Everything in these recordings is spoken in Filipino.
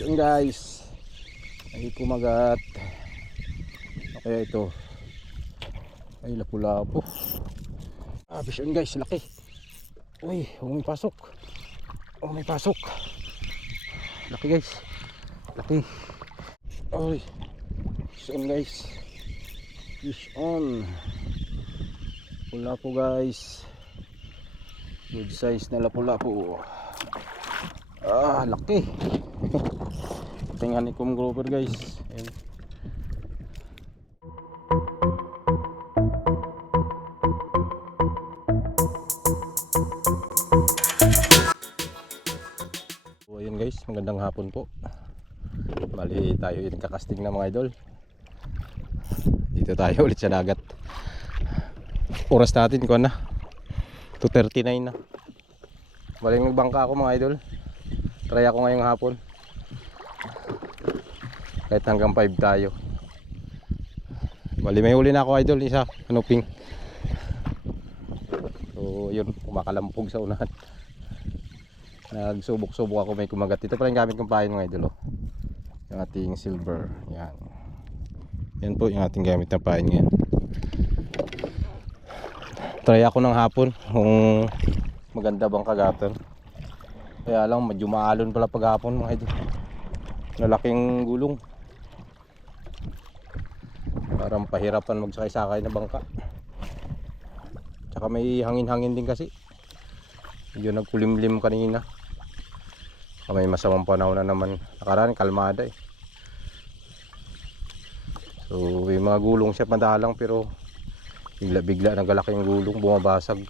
Fish guys. Ay kumagat. Okay ito. Ay lapu-lapu. Ah, fish guys, laki. Uy, oh, may pasok. Oh, may pasok. Laki guys. Laki. Uy. Fish on guys. Fish on. Pula po guys. Good size na lapu-lapu. Ah, laki. Tingnan ni Kum Grover guys. Ayan. So, ayun guys, magandang hapon po. Bali tayo yung kakasting na mga idol. Dito tayo ulit sa dagat. Oras natin ko na. 2.39 na. Bali nagbangka ako mga idol. Try ako ngayong hapon. Kahit hanggang 5 tayo. Bali may huli na ako idol isa. Ano ping. So yun, kumakalampog sa unahan. Nagsubok-subok ako may kumagat. Ito pala yung gamit kong pain mga idol. Oh. Yung ating silver. Yan. Yan po yung ating gamit na pain ngayon. Try ako ng hapon kung maganda bang kagatan. Kaya lang medyo maalon pala paghapon mga idol. Lalaking gulong. Parang pahirapan magsakay-sakay na bangka. Tsaka may hangin-hangin din kasi. Medyo nagkulimlim kanina. May masamang panahon na naman. Nakaraan kalmada eh. So may mga gulong siya madalang pero bigla-bigla nagalaki yung gulong bumabasag.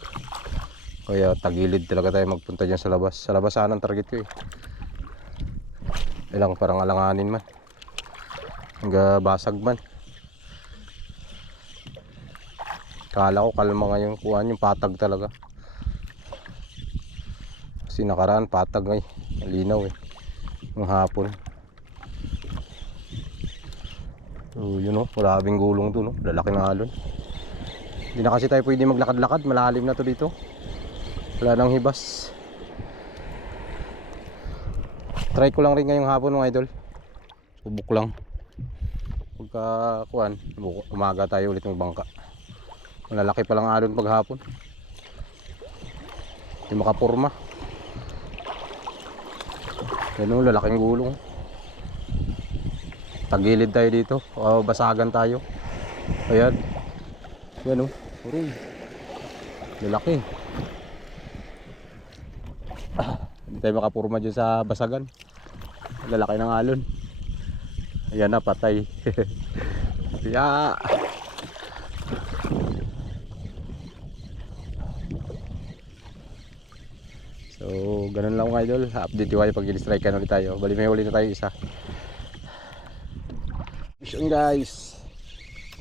Kaya tagilid talaga tayo magpunta dyan sa labas. Sa labas sana ang target ko eh. Ilang parang alanganin man. Hangga basag man. Kala ko kalma nga yung kuhan yung patag talaga. Kasi nakaraan patag ay linaw eh. Yung hapon. So yun o, maraming gulong to no. Lalaki na alon. Hindi na kasi tayo pwede maglakad-lakad. Malalim na to dito. Wala nang hibas. Try ko lang rin ngayong hapon mga idol. Subok lang. Pagka kuhan, umaga tayo ulit magbangka. Malalaki pa lang alon paghapon. Hindi makapurma. Yan o, lalaking gulong. Tagilid tayo dito. O, basagan tayo. Ayan. Yan o. Uray. Lalaki. Hindi tayo makapurma dyan sa basagan. Lalaki ng alon. Ayan na, patay. ya. So, ganun lang mga idol. Update ko kayo pag i-strike ulit tayo. Bali may huli na tayo isa. Mission guys.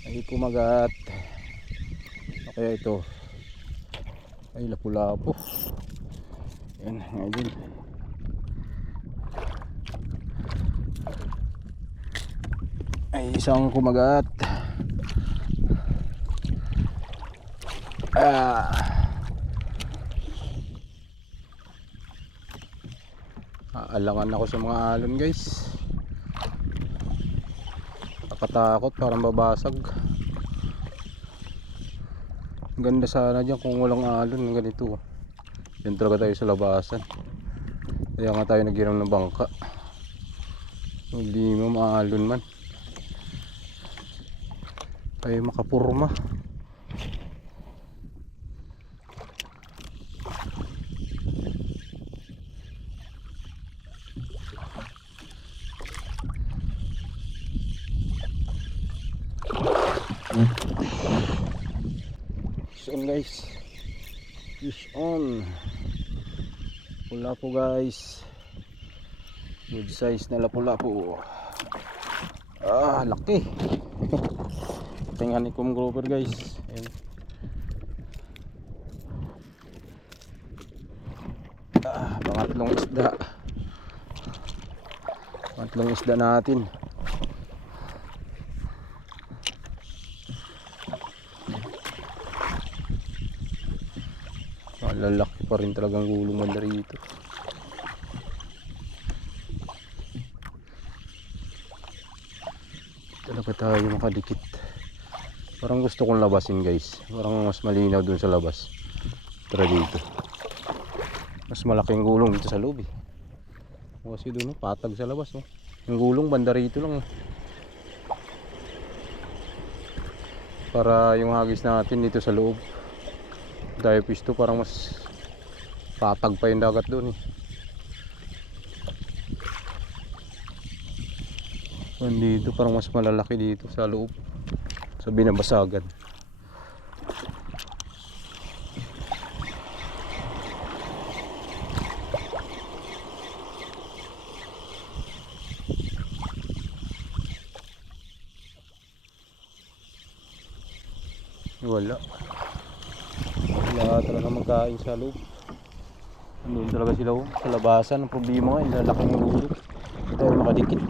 Ay kumagat. Okay ito. Ay lapu-lapu. Yan, mga idol. Ay isang kumagat. Ah. Aalangan ako sa mga alon guys. Nakatakot parang babasag. Ganda sana dyan kung walang alon ganito. Yan talaga tayo sa labasan. Kaya nga tayo nagiram ng bangka. Hindi mo maalon man. Tayo makapurma. Fish on guys. Fish on. Pula po guys. Good size na lapu-lapu. Ah, laki. Tingnan ni Kum Grover guys. Ayan. Ah, pangatlong isda. Pangatlong isda natin. Malalaki pa rin talagang gulong banda rito. talaga tayo makadikit parang gusto kong labasin guys parang mas malinaw dun sa labas tara dito mas malaking gulong dito sa loob eh kasi dun oh, patag sa labas oh. yung gulong banda rito lang oh. para yung hagis natin dito sa loob tayo pisto parang mas patag pa yung dagat dun eh Nandito parang mas malalaki dito sa loob sa binabasagan. Wala. Wala talaga magkain sa loob. Andun talaga sila oh, sa labasan. Ang problema nga, yung lalaking ulo. Hindi tayo makadikit.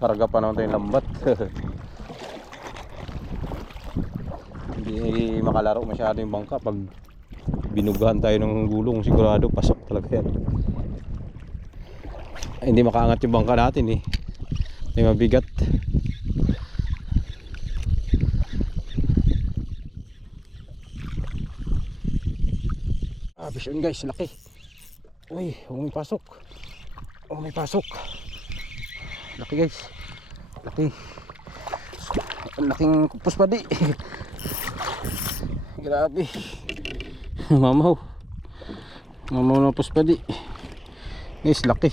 Karga pa naman tayong lambat. Hindi makalaro masyado yung bangka pag binugahan tayo ng gulong sigurado pasok talaga yan. Hindi makaangat yung bangka natin eh. Hindi mabigat. Ah, fish on guys, laki. Uy, may pasok. Oh, may pasok. Laki guys. Laki. Ang laking puspadi. Grabe. Mamaw. Mamaw na puspadi. Guys, laki.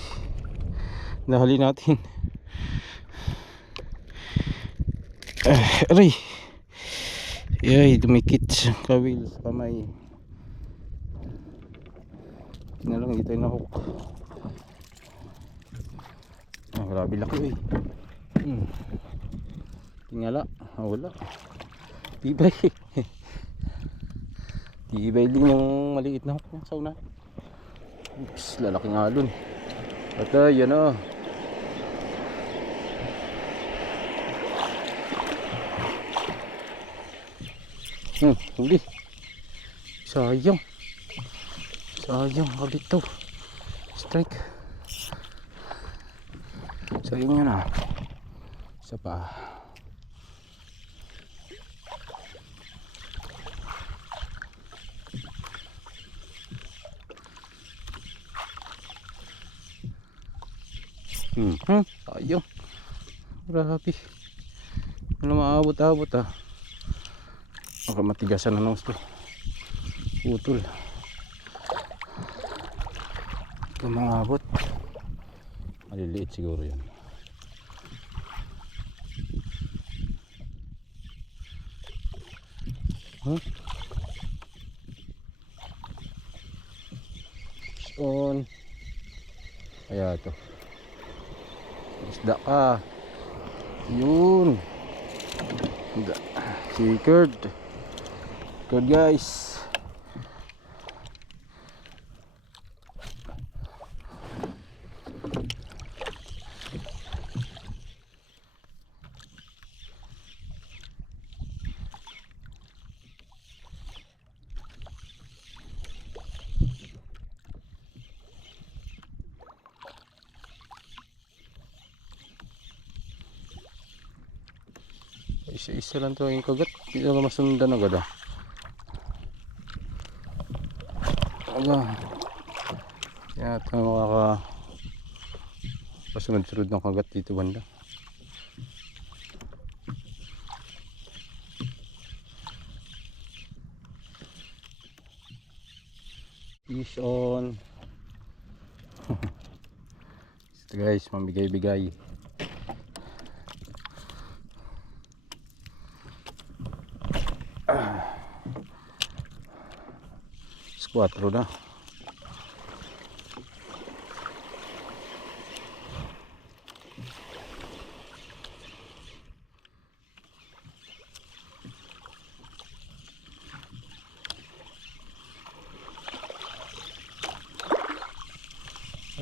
Nahali natin. Eh, aray. Yay, dumikit kawil sa kamay. Hindi na lang, hindi tayo nahook. Ah, grabe laki eh. Hmm. Tingala. Ah, wala. Tibay. Tibay din yung maliit na hook sa una. Oops, lalaking alon. At uh, yan na. Hmm, huli. Sayang. Sayang, kalito. Strike. Sayang yun ah. Isa pa. Hmm, hmm, sayang. Grabe. Ano maabot-abot ah. Baka matigasan na nung to. Putol. Ito maabot. Maliliit siguro yan. Huh? On. Kaya to. Isda ka. Yun. Secured. Good guys. Isa-isa lang to yung kagat. Hindi na masundan agad ah. Aga. Kaya ito makaka pasunod-sunod ng kagat dito banda. Fish on. Ito guys, mamigay-bigay. Squatro na.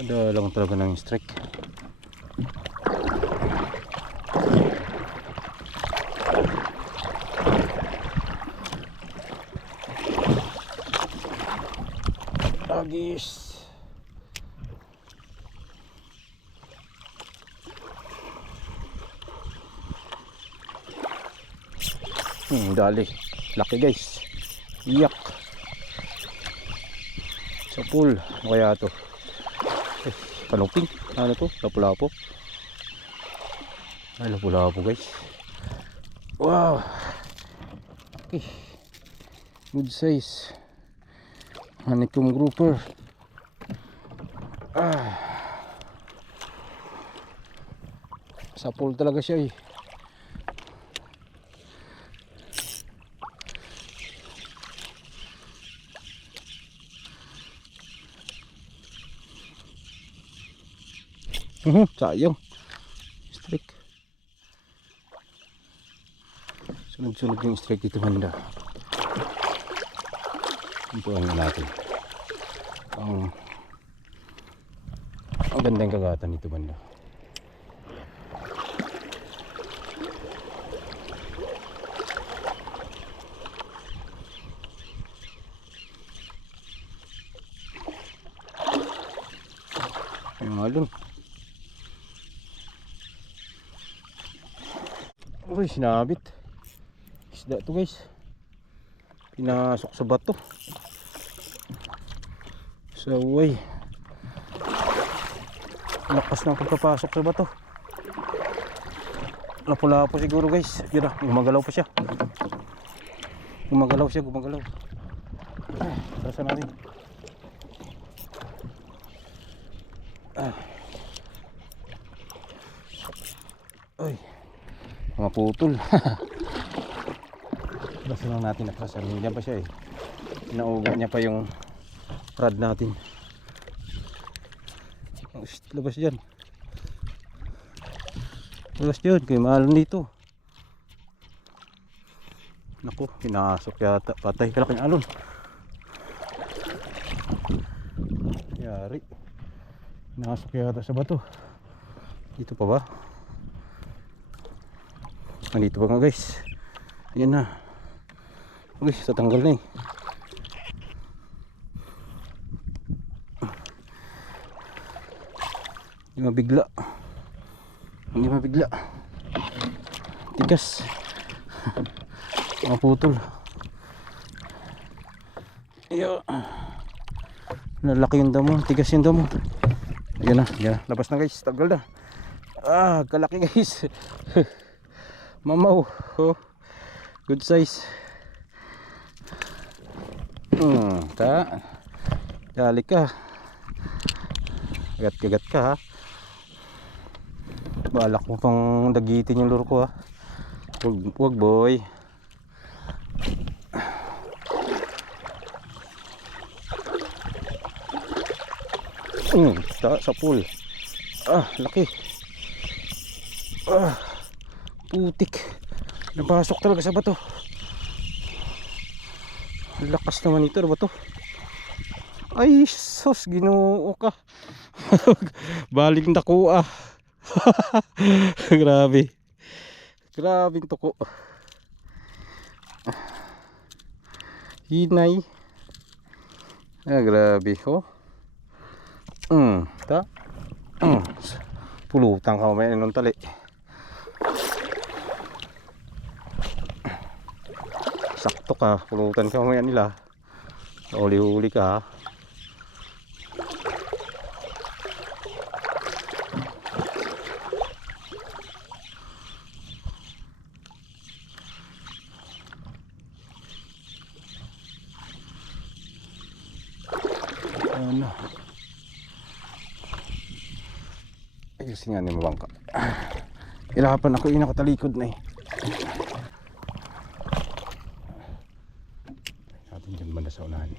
Ada lang talaga ng strike. Agis. Hmm, dali. Laki guys. Iyak. Sa pool. Ano kaya to? Eh, panuping. Ano to? Lapu-lapo. Ay, lapu-lapo guys. Wow. Okay. Good size. Honeycomb grouper. Ah. Sa pool talaga siya eh. Mhm, sayang. Strike. Sunod-sunod yung strike dito banda. Ito ano natin. Ang ang ganda yung kagatan dito banda. Yung alon. Uy, sinabit. Isda to guys. Pinasok sa bato. Sa uway. Lakas ng pagkapasok sa bato. Lapo-lapo siguro guys. Yun na, gumagalaw pa siya. Gumagalaw siya, gumagalaw. Ah, Tarasan natin. Ah. Ay. Mga putol. Basta lang natin nakrasan. Hindi pa siya eh. Nauga niya pa yung rod natin. Shit, labas dyan. Labas dyan. Kaya mahalon dito. Naku, pinasok yata. Patay kalaking alon. Yari. Pinasok yata sa bato. Dito pa ba? Nandito pa nga guys. Ayan na. Uy, tatanggal na eh. Hindi mabigla. Hindi mabigla. Tigas. Maputol. Iyo. Lalaki yung damo. Tigas yung damo. Ayan na. Ayan na. Labas na guys. Tagal na. Ah, kalaki guys. Mamaw. Oh. Good size. Hmm, ta. Dali ka. Kagat-kagat ka ha. Balak mo pang dagitin yung lure ko ha. Wag, wag boy. Hmm, ta sa pool. Ah, laki. Ah, putik. Napasok talaga sa bato. Lakas naman ito, ano ba to? Ay, sus, ginoo ka. Baling dako ah. Grabe. Grabing tuko. Hinay. Ah, grabe ho. Hmm, ta. Hmm. Pulutan ka mamaya nung tali. Sakto ka, pulutan ka mamaya nila. Huli-huli ka ha. Ano? Ayusin nga ni mabangka. Ilapan ako yung nakatalikod na eh. Natin dyan banda sa unahan.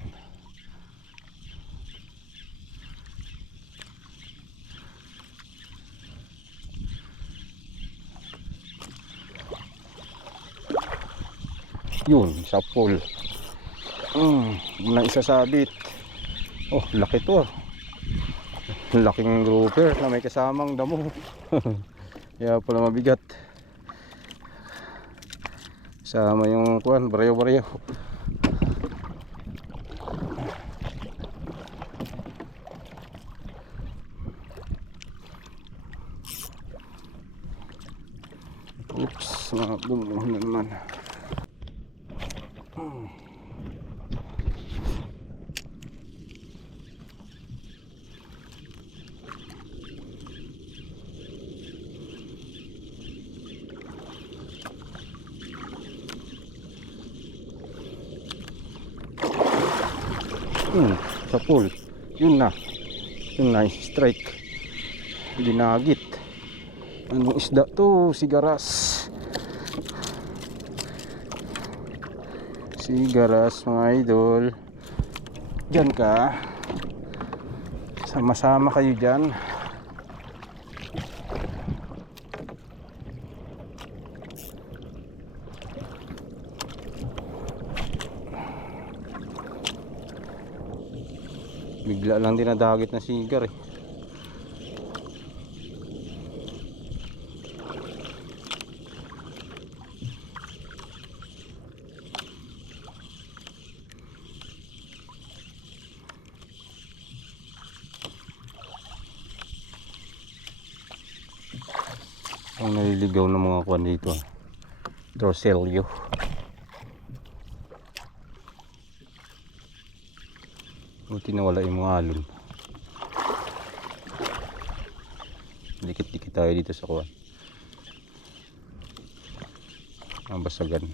Yun, sa pool. Hmm, na isasabit. Oh, laki to. ah. Laking grouper na may kasamang damo. Kaya pala mabigat. Sama yung kuan, barayo-barayo. Oops, mga bumuhan na naman. Hmm, sa pool. Yun na. Yun na, strike. Ginagit. Anong isda to? Sigaras. Sigaras mga idol. Diyan ka. Sama-sama kayo dyan. Bigla lang dinadagit na sigar eh. Ang naliligaw ng mga kwan dito. Droselio. Buti nawala yung mga alon. Dikit-dikit tayo dito sa kuwan. Ang basagan.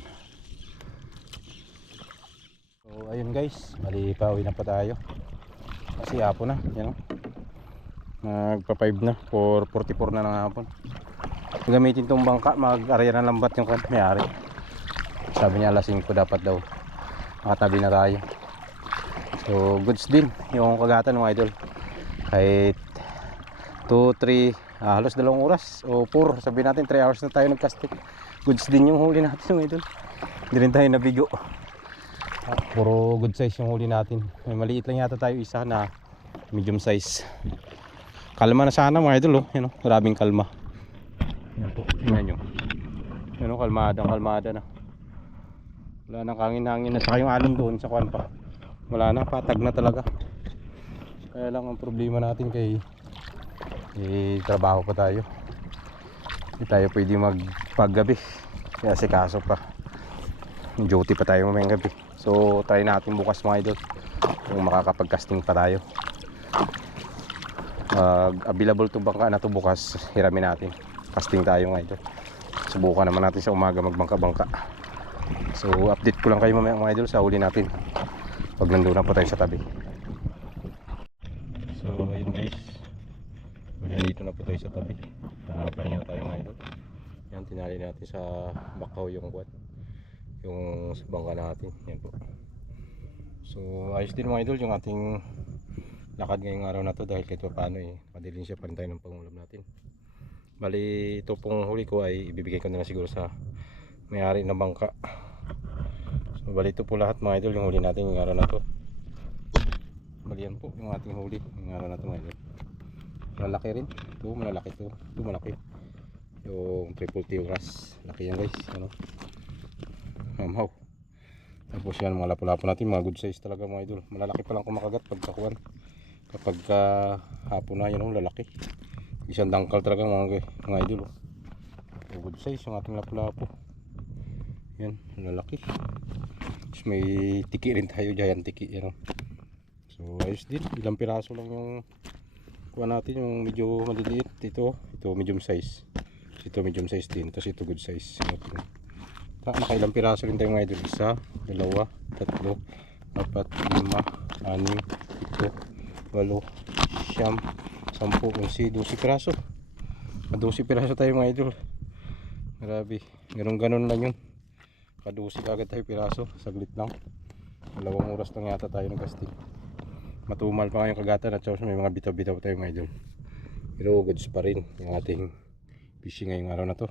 So ayun guys, mali na pa tayo. Kasi hapon na, yan o. Magpa 5 na, 4, 44 na ng hapon. Gamitin tong bangka, mag-area na lambat yung may-ari. Sabi niya alas 5 dapat daw. Makatabi na tayo. So goods din yung kagatan mga idol. Kahit 2, 3, ah, halos dalawang oras o 4, sabihin natin 3 hours na tayo nagkastik. Goods din yung huli natin mga idol. Hindi rin tayo nabigo. Ah, puro good size yung huli natin. May maliit lang yata tayo isa na medium size. Kalma na sana mga idol oh. Yan oh, maraming kalma. Yan po, tingnan nyo. Yan oh, kalmadang kalmada na. Wala nang kangin-hangin na saka yung alon doon sa kwan pa wala na patag na talaga. Kaya lang ang problema natin kay eh, trabaho pa tayo. Hindi tayo pwede magpaggabi. Kaya si kaso pa. Duty pa tayo mamayang gabi. So try natin bukas mga idol kung makakapag-casting pa tayo. Pag available to bangka na to bukas hiramin natin. Casting tayo mga idol. Subukan naman natin sa umaga magbangka-bangka. So update ko lang kayo mamaya mga idol sa huli natin pag nandun na po tayo sa tabi. So ayun guys. Nandito na po tayo sa tabi pahinga tayo mga idol yan tinali natin sa bakaw yung buwan yung sa bangka natin. Yan po. So ayos din mga idol yung ating lakad ngayong araw na to dahil kahit pa paano eh madilim siya pa rin tayo ng pangulam natin. Bali ito pong huli ko ay ibibigay ko na siguro sa may-ari ng bangka bali ito po lahat mga idol yung huli natin yung araw na to. Bali po yung ating huli yung araw na to mga idol. Malaki rin. Ito malalaki to. Ito malaki. Yung triple tiras. Laki yan guys. Ano? Mamaw. Tapos yan mga lapo-lapo natin mga good size talaga mga idol. Malalaki pa lang kumakagat pagkakuan. Kapag ka hapon na yan oh, lalaki. Isang dangkal talaga mga, mga idol. Oh. Good size yung ating lapo-lapo. Yan, lalaki. May tiki rin tayo, giant tiki. Yan. So ayos din, ilang piraso lang yung kuha natin yung medyo maliliit. Ito, ito medium size. Ito medium size din. Tapos ito good size. Ito. Ta, nakailang piraso rin tayo mga idol. Isa, dalawa, tatlo, apat, lima, anim, ito, walo, siyam, sampu, unsi, dosi piraso. Dosi piraso tayo mga idol. Grabe, ganun-ganun lang yun. Kadusi agad tayo piraso, saglit lang. Dalawang oras lang yata tayo nag-casting. Matumal pa ngayong kagatan at may mga bitaw-bitaw tayo mga idol. Pero goods pa rin yung ating fishing ngayong araw na to.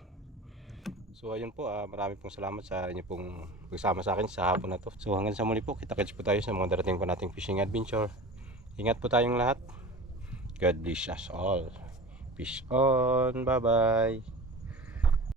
So ayun po, ah, marami pong salamat sa inyo pong pagsama sa akin sa hapon na to. So hanggang sa muli po, kita-kits po tayo sa mga darating po nating fishing adventure. Ingat po tayong lahat. God bless us all. Fish on. Bye-bye.